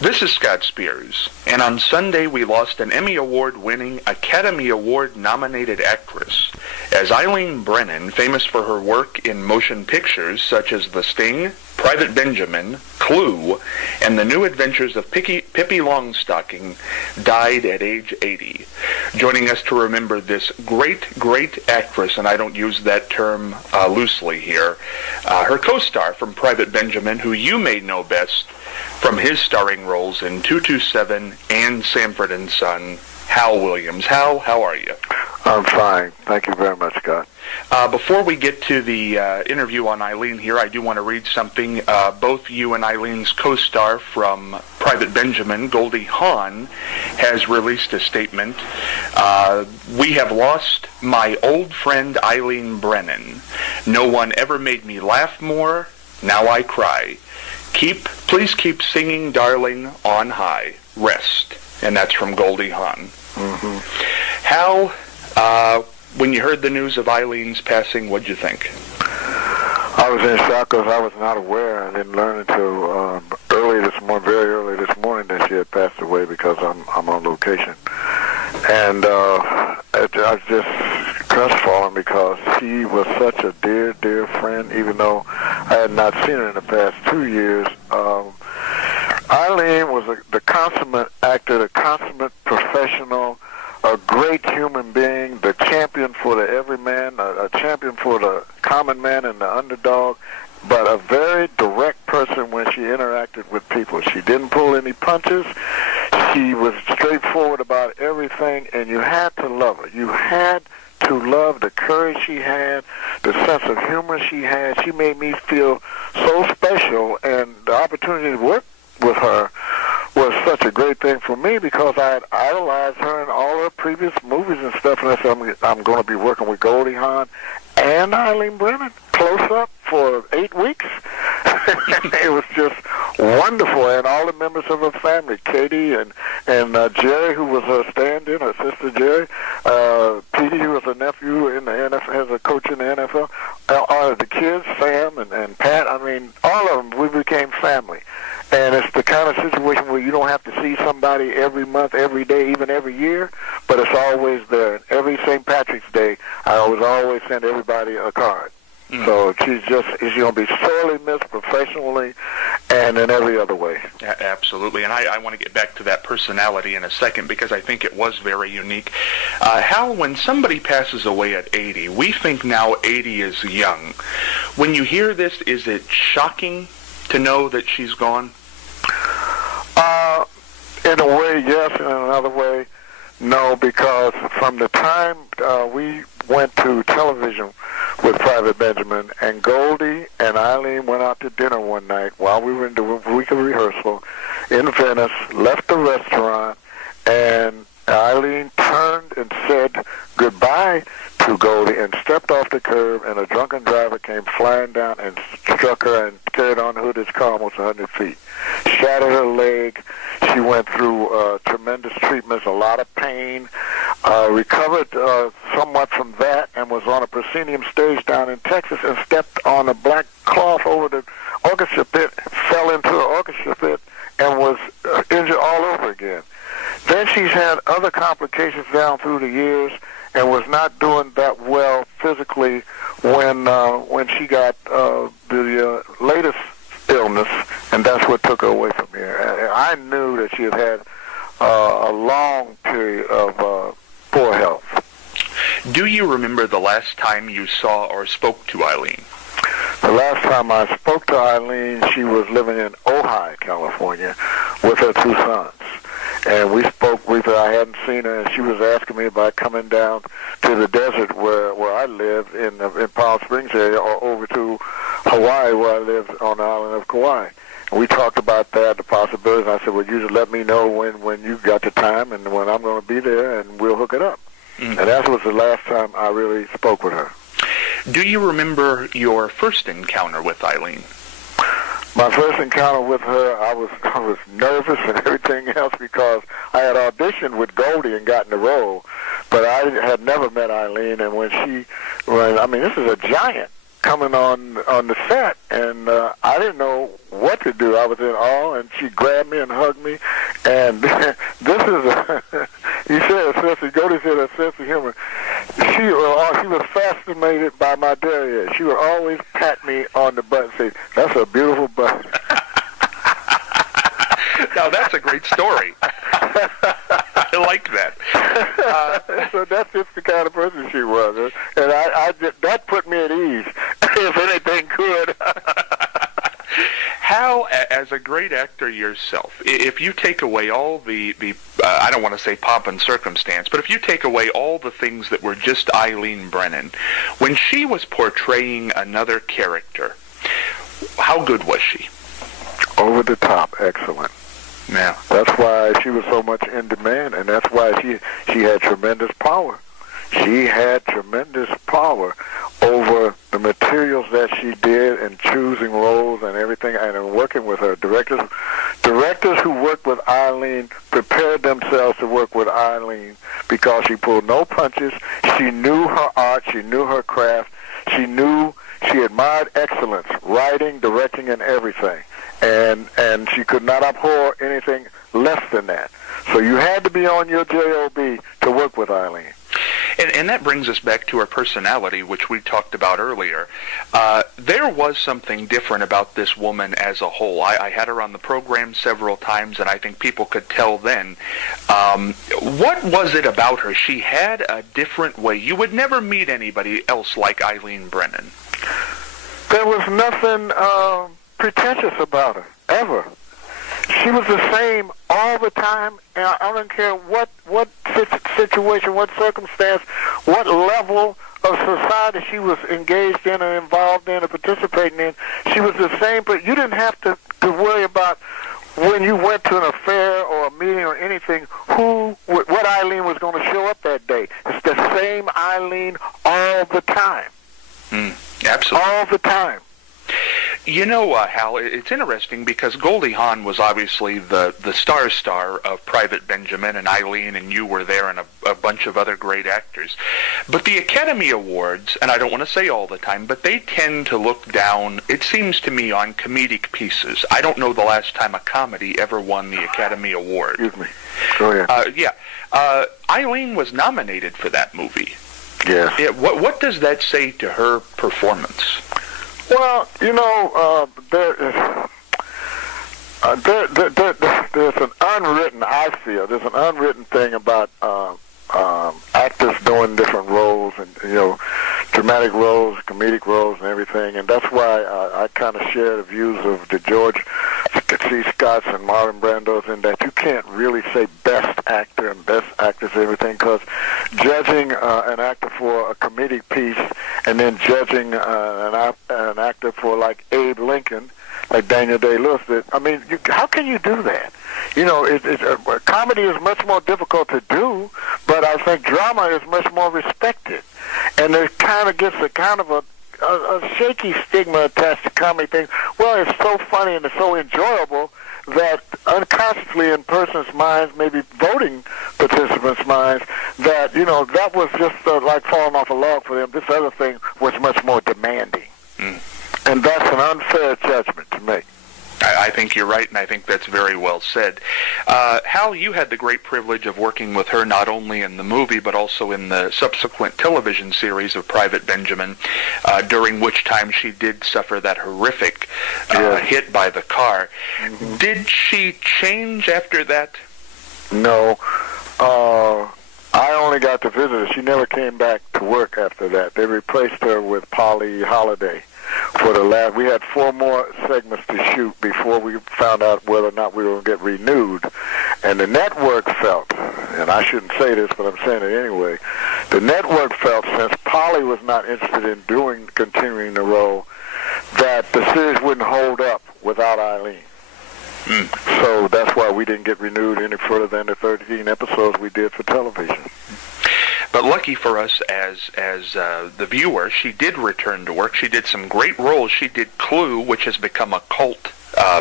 This is Scott Spears, and on Sunday we lost an Emmy Award-winning, Academy Award-nominated actress, as Eileen Brennan, famous for her work in motion pictures such as The Sting, Private Benjamin, Clue, and The New Adventures of Pippi Longstocking, died at age 80. Joining us to remember this great actress, and I don't use that term loosely here, her co-star from Private Benjamin, who you may know best from his starring roles in 227 and Sanford and Son, Hal Williams. Hal, how are you? I'm fine. Thank you very much, Scott. Before we get to the interview on Eileen here, I do want to read something. Both you and Eileen's co-star from Private Benjamin, Goldie Hawn, has released a statement. We have lost my old friend Eileen Brennan. No one ever made me laugh more. Now I cry. Please keep singing, darling, on high. Rest. And that's from Goldie Hawn. Mm-hmm. Hal, when you heard the news of Eileen's passing, what'd you think? I was in shock because I was not aware. I didn't learn until very early this morning that she had passed away because I'm on location. And I was just crestfallen because she was such a dear friend, even though I had not seen her in the past 2 years. Eileen was the consummate actor, the consummate professional, a great human being, the champion for the everyman, a champion for the common man and the underdog, but a very direct person when she interacted with people. She didn't pull any punches. She was straightforward about everything, and you had to love her. You had to love the courage she had, the sense of humor she had. She made me feel so special, and the opportunity to work with her was such a great thing for me because I had idolized her in all her previous movies and stuff, and I said, I'm going to be working with Goldie Hawn and Eileen Brennan close up for 8 weeks. It was just wonderful, and all the members of her family, Katie and Jerry, who was her stand-in, her sister Jerry, Petey, who was a nephew in the NFL, as a coach in the NFL, the kids, Sam and Pat, I mean, all of them, we became family. And it's the kind of situation where you don't have to see somebody every month, every day, even every year, but it's always there. Every St. Patrick's Day, I was always send everybody a card. So she's going to be sorely missed professionally and in every other way. Yeah, absolutely. And I want to get back to that personality in a second because I think it was very unique. Hal, when somebody passes away at 80, we think now 80 is young. When you hear this, is it shocking to know that she's gone? In a way, yes. In another way, no, because from the time we went to television with Private Benjamin, and Goldie and Eileen went out to dinner one night while we were in the week of rehearsal in Venice, left the restaurant, and Eileen turned and said goodbye to Goldie and stepped off the curb, and a drunken driver came flying down and struck her and carried on the hood of his car almost 100 feet. Shattered her leg. She went through tremendous treatments, a lot of pain, recovered somewhat from that, and was on a proscenium stage down in Texas and stepped on a black cloth over the orchestra pit, fell into the orchestra pit, and was injured all over again. Then she's had other complications down through the years and was not doing that well physically when she got the latest illness, and that's what took her away from here. I knew that she had had a long period of poor health. Do you remember the last time you saw or spoke to Eileen? The last time I spoke to Eileen, she was living in Ojai, California, with her 2 sons. And we spoke briefly. I hadn't seen her, and she was asking me about coming down to the desert where I live in Palm Springs area, or over to Hawaii, where I live on the island of Kauai. And we talked about that, the possibilities. I said, well, you just let me know when you got the time and when I'm going to be there, and we'll hook it up. Mm-hmm. And that was the last time I really spoke with her. Do you remember your first encounter with Eileen? My first encounter with her, I was nervous and everything else because I had auditioned with Goldie and gotten the role, but I had never met Eileen. And when this is a giant, coming on the set, and I didn't know what to do. I was in awe, and she grabbed me and hugged me. And this is he said, Goldie said a sense of humor. She was fascinated by my derriere. She would always pat me on the butt and say, "That's a beautiful butt." Now that's a great story. I like that. So that's just the kind of person she was, and that put me at ease, if anything could. How, as a great actor yourself, if you take away all the I don't want to say pomp and circumstance, but if you take away all the things that were just Eileen Brennan, when she was portraying another character, how good was she? Over the top, excellent. Yeah. That's why she was so much in demand, and that's why she had tremendous power. She had tremendous power over the materials that she did and choosing roles and everything, and in working with her. Directors who worked with Eileen prepared themselves to work with Eileen because she pulled no punches. She knew her art. She knew her craft. She admired excellence, writing, directing, and everything. And she could not abhor anything less than that. So you had to be on your job to work with Eileen. And that brings us back to her personality, which we talked about earlier. There was something different about this woman as a whole. I had her on the program several times, and I think people could tell then. What was it about her? She had a different way. You would never meet anybody else like Eileen Brennan. There was nothing pretentious about her, ever. She was the same all the time, and I don't care what situation, what circumstance, what level of society she was engaged in or involved in or participating in. She was the same, but you didn't have to worry about when you went to an affair or a meeting or anything, what Eileen was going to show up that day. It's the same Eileen all the time. Absolutely. All the time. You know, Hal, it's interesting because Goldie Hawn was obviously the star of Private Benjamin, and Eileen and you were there, and a bunch of other great actors. But the Academy Awards, and I don't want to say all the time, but they tend to look down, it seems to me, on comedic pieces. I don't know the last time a comedy ever won the Academy Award. Excuse me. Go ahead. Eileen was nominated for that movie. Yes. Yeah, what does that say to her performance? Well, you know, there's an unwritten, I feel, there's an unwritten thing about actors doing different roles and, you know, dramatic roles, comedic roles and everything, and that's why I kind of share the views of the George C. Scotts and Marlon Brandos in that you can't really say best actor and best actress and everything, because judging an actor for a comedic piece and then judging an actor for like Abe Lincoln, like Daniel Day-Lewis did, I mean, how can you do that? You know, comedy is much more difficult to do, but I think drama is much more respected. And it kind of gets a shaky stigma attached to comedy things. Well, it's so funny and it's so enjoyable that unconsciously in persons' minds, maybe voting participants' minds, that, you know, that was just like falling off a log for them. This other thing was much more demanding. And that's an unfair judgment to make. I think you're right, and I think that's very well said. Hal, you had the great privilege of working with her not only in the movie, but also in the subsequent television series of Private Benjamin, during which time she did suffer that horrific hit by the car. Mm-hmm. Did she change after that? No. I only got to visit her. She never came back to work after that. They replaced her with Polly Holliday. For the last, we had 4 more segments to shoot before we found out whether or not we were going to get renewed. And the network felt, and I shouldn't say this, but I'm saying it anyway, the network felt, since Polly was not interested in continuing the role, that the series wouldn't hold up without Eileen. So that's why we didn't get renewed any further than the 13 episodes we did for television. But lucky for us as the viewer, she did return to work. She did some great roles. She did Clue, which has become a cult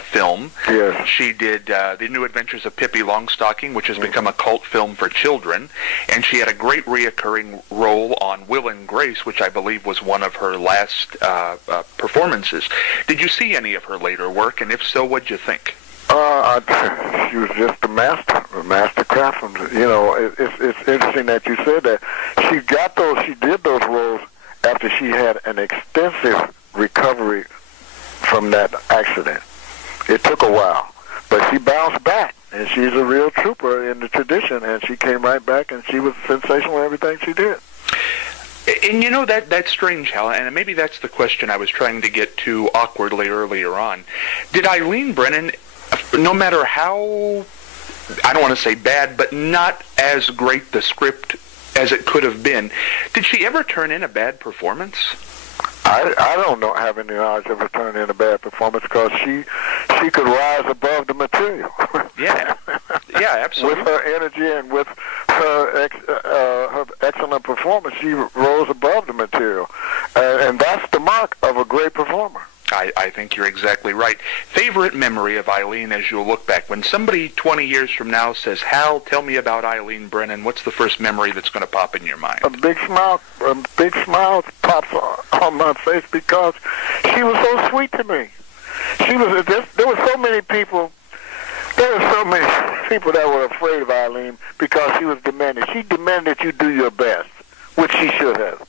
film. Yes. She did The New Adventures of Pippi Longstocking, which has become a cult film for children. And she had a great reoccurring role on Will and Grace, which I believe was one of her last performances. Did you see any of her later work? And if so, what'd you think? She was just a master craftsman. You know, it's interesting that you said that. She did those roles after she had an extensive recovery from that accident. It took a while, but she bounced back, and she's a real trooper in the tradition, and she came right back, and she was sensational in everything she did. And you know, that's strange, Hal, and maybe that's the question I was trying to get to awkwardly earlier on. Did Eileen Brennan, no matter how, I don't want to say bad, but not as great the script as it could have been, did she ever turn in a bad performance? I don't know have any knowledge of her turning in a bad performance because she could rise above the material. Yeah, absolutely. With her energy and with her excellent performance, she rose above the material, and that's the mark of a great performer. I think you're exactly right. Favorite memory of Eileen as you look back? When somebody 20 years from now says, Hal, tell me about Eileen Brennan, what's the first memory that's going to pop in your mind? A big smile pops on my face because she was so sweet to me. There were so many people that were afraid of Eileen because she was demanding. She demanded that you do your best, which she should have.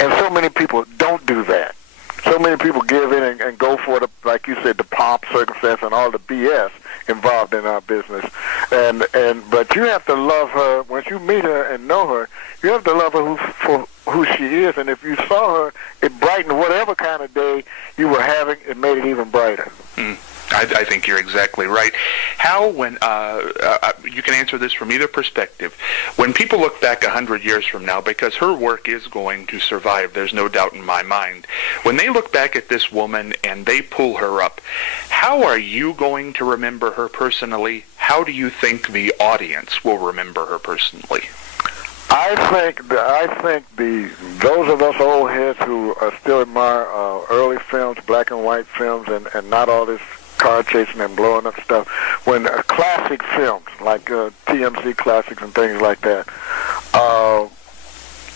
And so many people don't do that. So many people give in and go for the, like you said, the pomp, circumstance, and all the BS involved in our business. But you have to love her. Once you meet her and know her, you have to love her for who she is. And if you saw her, it brightened whatever kind of day you were having. It made it even brighter. I think you're exactly right. How, when you can answer this from either perspective, when people look back 100 years from now, because her work is going to survive, there's no doubt in my mind, when they look back at this woman and they pull her up, how are you going to remember her personally? How do you think the audience will remember her personally? I think those of us old heads who still admire early films, black and white films, and not all this car chasing and blowing up stuff, when classic films like TMC classics and things like that,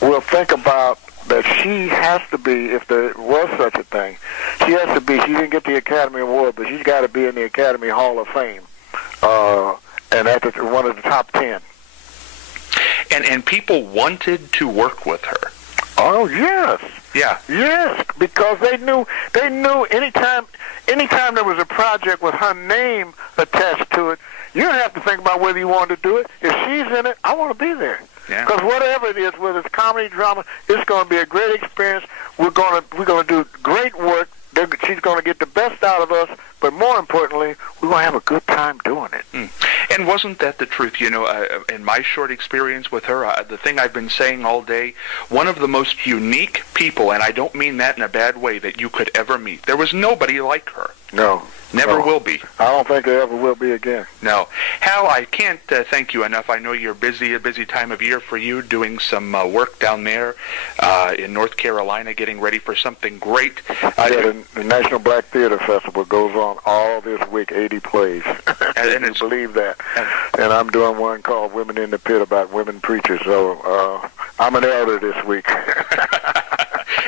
we'll think about that she has to be, if there was such a thing, she has to be, she didn't get the Academy Award, but she's got to be in the Academy Hall of Fame, and at one of the top 10. And people wanted to work with her. Oh, yes. Yeah. Yes, because they knew anytime there was a project with her name attached to it, you don't have to think about whether you want to do it. If she's in it, I want to be there. Because whatever it is, whether it's comedy, drama, it's going to be a great experience. We're going to do great work. She's going to get the best out of us, but more importantly, we're going to have a good time doing it. And wasn't that the truth? You know, in my short experience with her, the thing I've been saying all day, one of the most unique people, and I don't mean that in a bad way, that you could ever meet. There was nobody like her. No. Never will be. I don't think there ever will be again. No. Hal, I can't thank you enough. I know you're busy, a busy time of year for you, doing some work down there in North Carolina, getting ready for something great. The National Black Theater Festival goes on all this week, 80 plays. And you believe that. And I'm doing one called Women in the Pit about women preachers. So I'm an elder this week.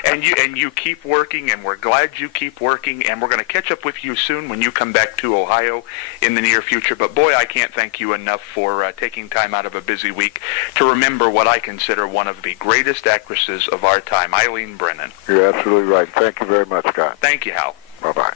And you keep working, and we're glad you keep working, and we're going to catch up with you soon when you come back to Ohio in the near future. But boy, I can't thank you enough for taking time out of a busy week to remember what I consider one of the greatest actresses of our time, Eileen Brennan. You're absolutely right. Thank you very much, Scott. Thank you, Hal. Bye-bye.